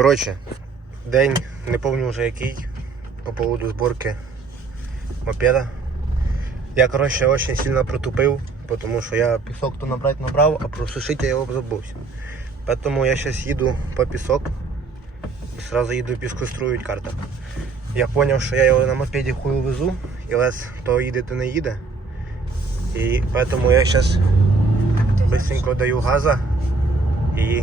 Коротше, день не пам'ятаю вже який по поводу зборки мопеда. Я, коротше, очень сильно протупив, тому що я пісок то набрати набрав, а просушити я його забувся. Поэтому я зараз їду по пісок і сразу їду піскострують карту. Я зрозумів, що я його на мопеді хуй везу, і лес то їде, то не їде. І поэтому я зараз быстренько даю газа і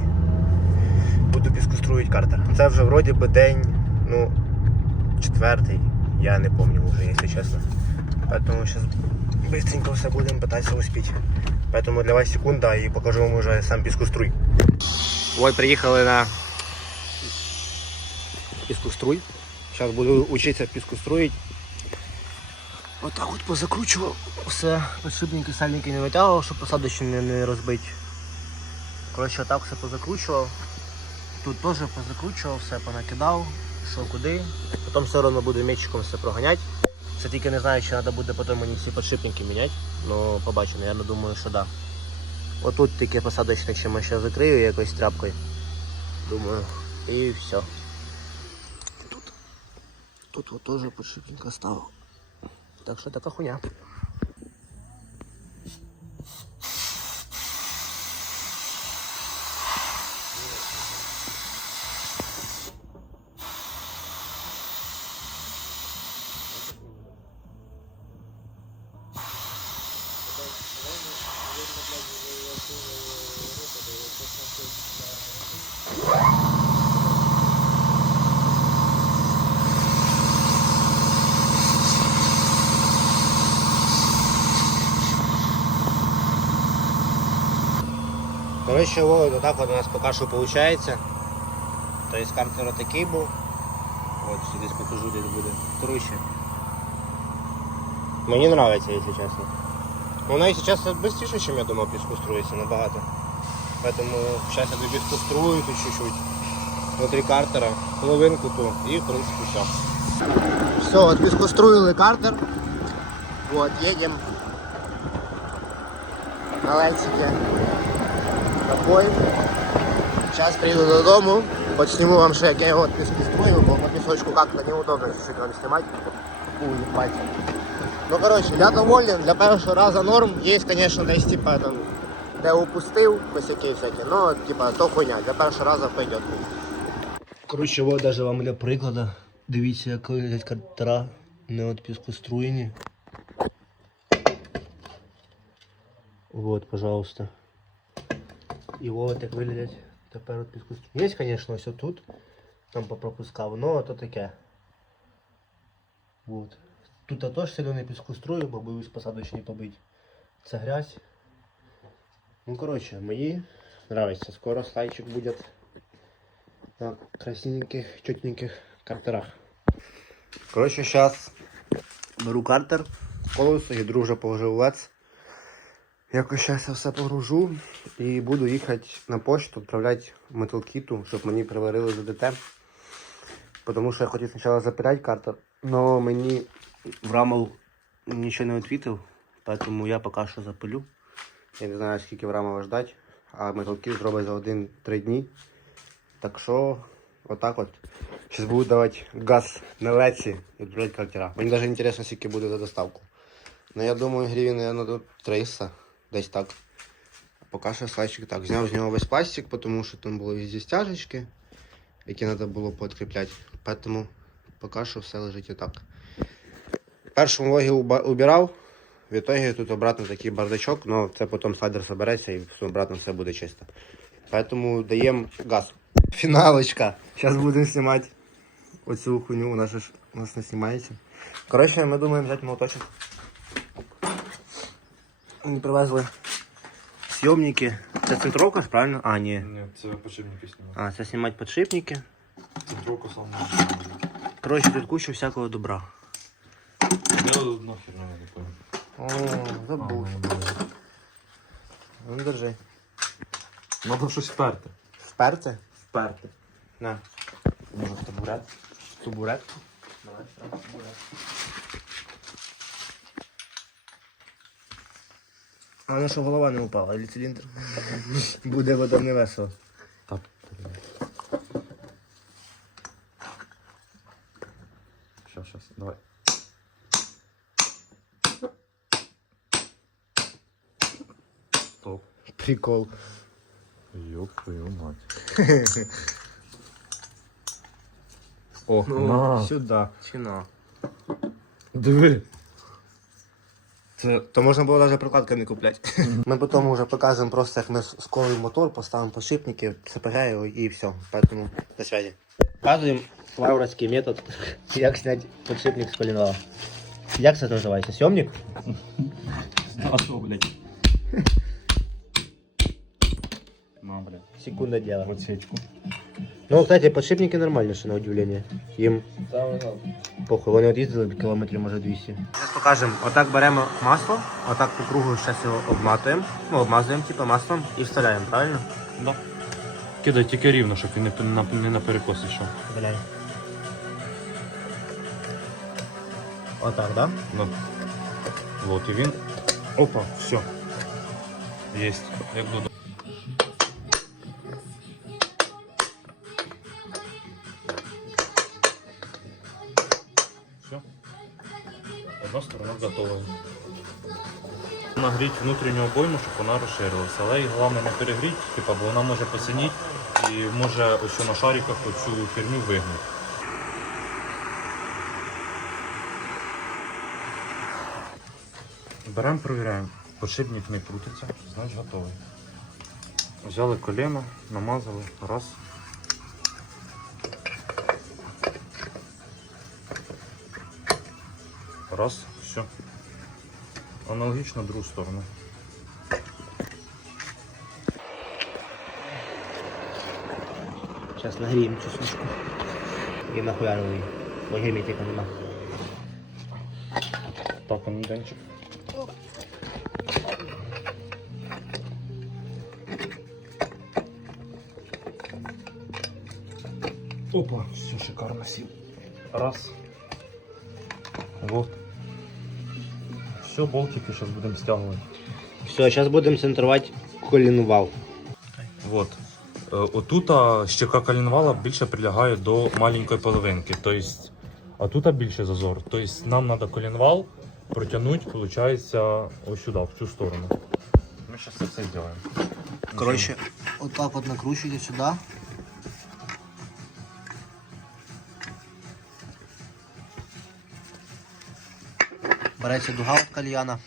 буду піскоструїть картер. Це вже вроді би день, ну, четвертий. Я не пам'ятаю вже, якщо чесно. Поэтому сейчас быстренько все будемо пытаться успеть. Поэтому для вас секунда і покажу вам уже сам піскоструй. Ой, приїхали на піскоструй. Зараз буду учитися піскоструїть. Отак от позакручував все, підшипники, сальники не витягував, щоб посадочні не, не розбити. Коротше, отак все позакручував. Тут теж позакручував, все понакидав, що куди. Потім все одно буду м'ячиком все проганяти. Це тільки не знаю, чи треба буде потім мені всі підшипники міняти. Ну, побачимо, я не думаю, що так. Да. Отут таке посадочне, чим я ще закрию якоюсь тряпкою. Думаю. І все. Тут, тут теж підшипник оставив. Так що така хуйня. Коротше, вот так от у нас поки що виходить. Тобто картер такий був. От десь покажу, десь буде. Коротше. Мені подобається, якщо чесно. Воно, якщо чесно, швидше, ніж я думав, піску струїться набагато. Поэтому зараз я піску струю тут чуть-чуть. Внутрі картера, половинку ту і в принципі все. Все, от піскоструїли картер. Вот, едем на лексике напой. Сейчас приеду додому, подсниму вам ще, як я його піскострую, бо по пісочку как-то неудобно чуть-чуть вам снимать. Фу, ебать. Ну короче, я доволен, для першого разу норм. Є, конечно, десь типа там, де упустив косяки всякі, но типа то хуйня, для першого разу пойдет. Коротше, вот даже вам для прикладу. Дивіться, як виглядять картера не от піскоструєні. Вот, пожалуйста. І от як виглядять тепер от піскоструєні. Є, звісно, ось тут. Там попропускав, но то таке. Вот. Тут я теж сильно не піскострую, бо боюсь посадочні побити. Це грязь. Ну, коротше, мої нравится. Скоро слайчик буде на красненьких, чотненьких картерах. Коротше, зараз беру картер, колесо, ядру вже положив лец. Якось зараз я все погружу і буду їхати на пошту, відправляти металкіту, щоб мені приварили ЗДТ. Тому що я хотів спочатку запитати картер, але мені в рамал нічого не відповів, тому я поки що запилю. Я не знаю, скільки в рамала ждать, а металкіт зробить за 1-3 дні. Так що, отак от. Зараз буду давати газ на леці і відправляти картера. Мені навіть цікаво, скільки буде за доставку. Ну я думаю, гривень, наверное, до 300, десь так. Поки що слайчик так. Зняв з нього весь пластик, тому що там були везде стяжечки, які треба було підкріпляти. Тому поки що все лежить отак. В першому логі убирав. В итоге тут обратно такий бардачок, но це потім слайдер собереться і обратно все буде чисто. Поэтому даємо газ. Фіналочка. Зараз будемо знімати оцю хуйню, у нас ж у нас не знімається. Коротше, ми думаємо взяти молоточок. Вони привезли съемники. Це центровка, правильно? А, ні. Ні, це почивники знімали. А, це знімати підшипники. Центровку сам Коротше, тут куча всякого добра сделал одну херню, я не понял. О, забув. Ну, держи. Надо щось вперти. Вперти? Вперти. На. Може в табурет? Табурет? Давай, так, табурет. А на що голова не упала, і циліндр. Буде вода не весело. Так. Що, щас, давай. Прикол. Ёб твою мать. О, на. сюди. Чи на? Диви. Це То можна було навіть прокладки не купляти. Ми потім вже покажемо просто, як ми скоруємо мотор, поставимо подшипники, ЦПГ його і все. Поэтому до связи. Показуємо варварський метод, як зняти подшипник з колінвала. Як це називається? Сьомник? А блядь? На, блядь. Секунда діла. Отсечку. Ну, кстати, подшипники нормальніші, на удивлення. Їм похуй, вони от їздили кілометрів, може 200. Зараз покажемо. Отак беремо масло, отак по кругу зараз його обматуємо. Ну, обмазуємо, типу, маслом і вставляємо, правильно? Да. Кидай тільки рівно, щоб він не, на, не наперекос йшов. Валяй. Отак, да? Да. Вот і він. Опа, все. Єсть. Як додому. Внутрішню обойму, щоб вона розширилася. Але її головне не перегріть, типа, бо вона може посиніти і може ось на шариках оцю херню вигнути. Беремо, перевіряємо. Подшипник не крутиться, значить готовий. Взяли коліно, намазали, раз. Раз, все. Аналогічно другу сторону. Зараз нагріємо цю сушку. І нахуярили її. Бо герметика нема. Так, а ну денчик. Опа, все шикарно сів. Раз. Вот. Все, болтики сейчас будем стягивать. Все, зараз будемо центрувати колінвал. Вот. Е, Отута щека коленвала більше прилягає до маленької половинки. Тобто, а тут більше зазор. Тобто нам треба коленвал протягнути, виходить, ось сюди, в цю сторону. Ми зараз це все зробимо. Коротше, отак от накручуйте сюди. Береться дуга в кальяна.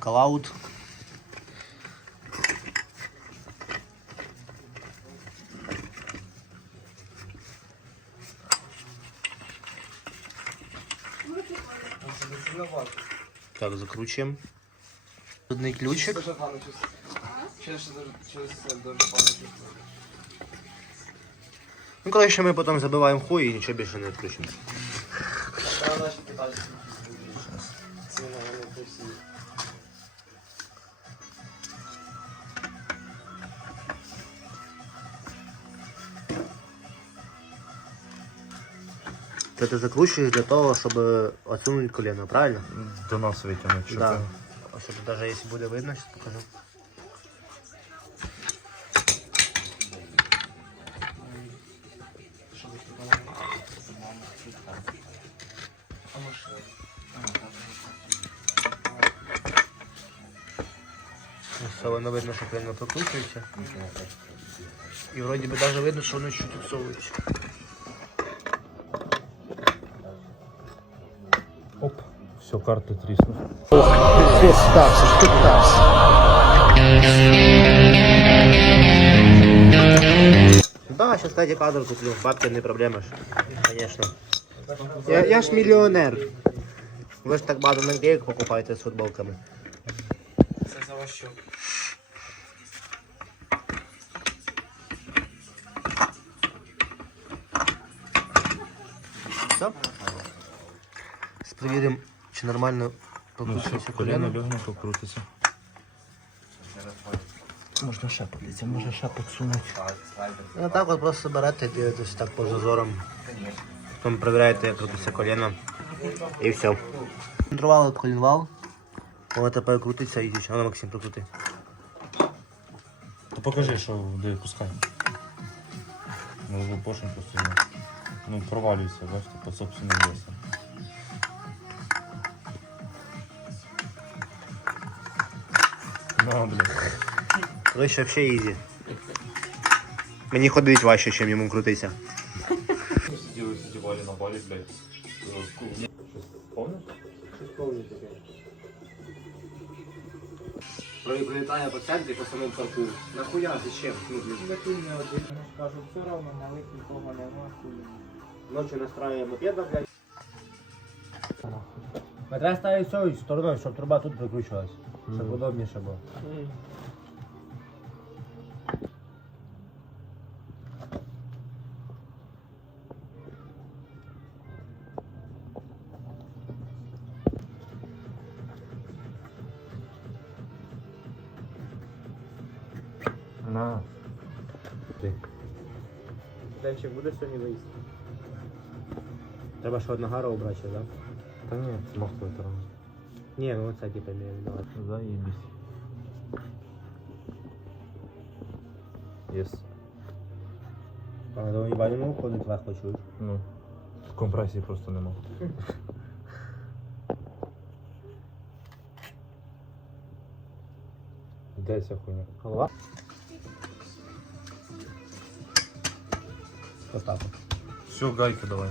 Калаут. Так, закручиваем. Одный ключик. Через, через, через, через, через, через, через, через, Ну, коротше, ми потім забиваємо хуй і нічого більше не відключимо. Це ти закручуєш для того, щоб отсунути коліно, правильно? До нас витягнути. щоб Да. це- Ось тут навіть якщо буде видно, зараз покажу. Воно видно, що прямо прокручується. І вроді би навіть видно, що воно чуть відсовується. Оп, все. Стався, спитався. Да, сейчас, кстати, кадр куплю. Бабки не проблема ж. Конечно. Я, я ж мільйонер. Ви ж так багато наклеїк покупаєте з футболками. Це за ваш счет. Все? Перевіримо, чи нормально Ну, покручується все, коліно коліно. легенько крутиться. Можна ще подивитися, може ще підсунути. Ну так от просто берете, дивитесь так по зазорам. Потім перевіряєте, як крутиться коліно. І все. Центрували колінвал. Воно тепер крутиться і ще. Воно Максим прокрути. То покажи, що де пускай. Ну, пошим постійно. Ну, провалюється, бачите, по собственним весом. Ну, блін. Коротше, взагалі ізі. Мені ходить важче, ніж йому крутиться. Сиділи, сидівали на барі, блядь. Е, Щось помниш? Прилітає по центрі по самому парку. Нахуя зачем? Закинь не один. Я скажу, все равно малих нікого нема. Ночі настраюємо мопеда, блядь. А треба ставити цією стороною, щоб труба тут прикручувалась. Щоб удобніше було. На. Ти. Денчик буде сьогодні виїзд. Треба ще одна гара убрати, так? Да? Та ні, махло там. Ні, ну оце типа не давай. Заєбісь. Єс. А до їбаному входить легко чуєш. Ну. Компресії просто нема. Де ця хуйня? Голова? Постав. Все, гайки давай.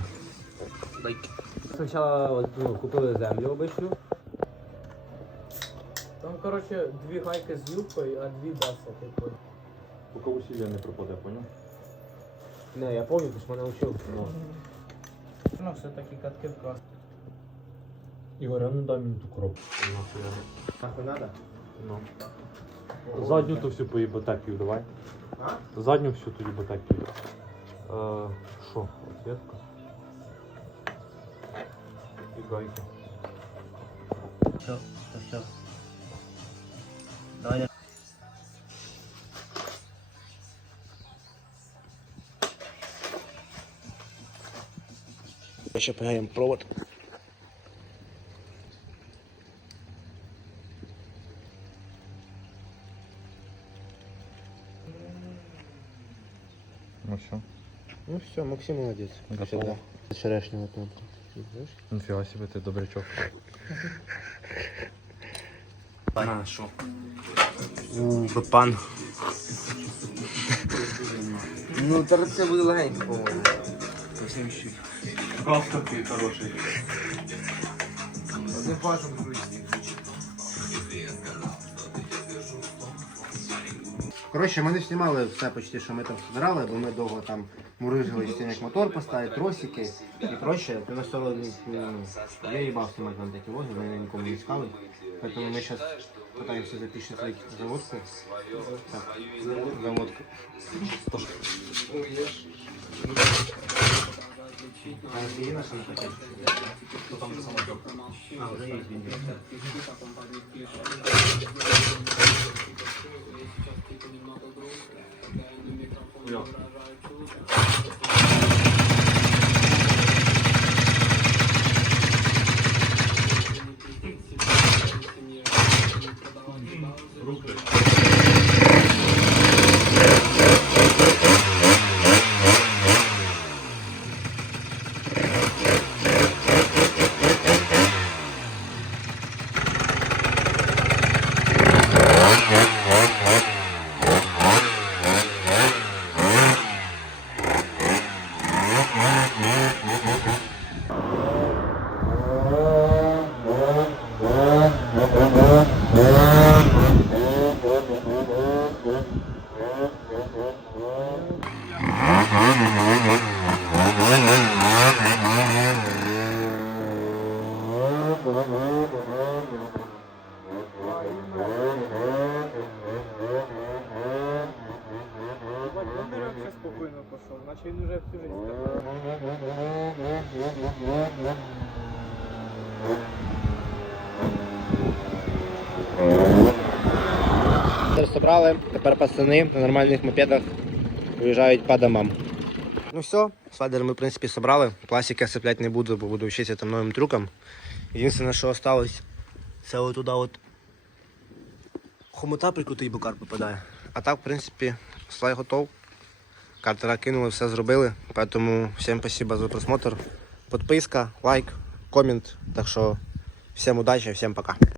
Спочатку ну, купили землю обичну. Там, коротше, дві гайки з юбкою, а дві баса, типу. Поки усилля не пропаде, поняв? Не, я пам'ятаю, що мене вчив. Ну. Ну, все-таки катки вкрас. Ігор, а ну дай мені ту коробку. Нахуй надо? Ну. Задню то всю по іпотеків давай. А? Задню всю тоді іпотеків. Е, Що? Ответка? І гайки. Все, все, все. Я. Ще погаємо провод. Все, Максим молодец. Готово. Вчерашнего кнопка. Видишь? Себе ти добрячок. На, що? У, пан. Ну, буде легенько, по-моєму. Газ такий хороший. Одним пальцем крутить. Коротше, ми не знімали все почти, що ми там збирали, бо ми довго там мурижили з мотор поставить, тросики. І прочее. ну, я їбав знімати нам такі влоги, вони нікому не цікаві. Поэтому ми зараз пытаемся запишет заводку. Так, заводку. А это є наша на пакет? А, вже є, він є. Бандерок ще спокійно пішов, наче він уже всю життя. Собрали, тепер пацани на нормальних мопедах виїжджають по домам. Ну все, слайдер ми в принципі собрали. Пластик я сцеплять не буду, бо буду вчитися там новим трюкам. Єдине, що осталось, це туди от хомута прикрутий, бо кар попадає. А так, в принципі, слайд готов. Картера кинули, все зробили. Поэтому всім спасибо за просмотр. Подписка, лайк, комент. Так що всім удачі, всім пока.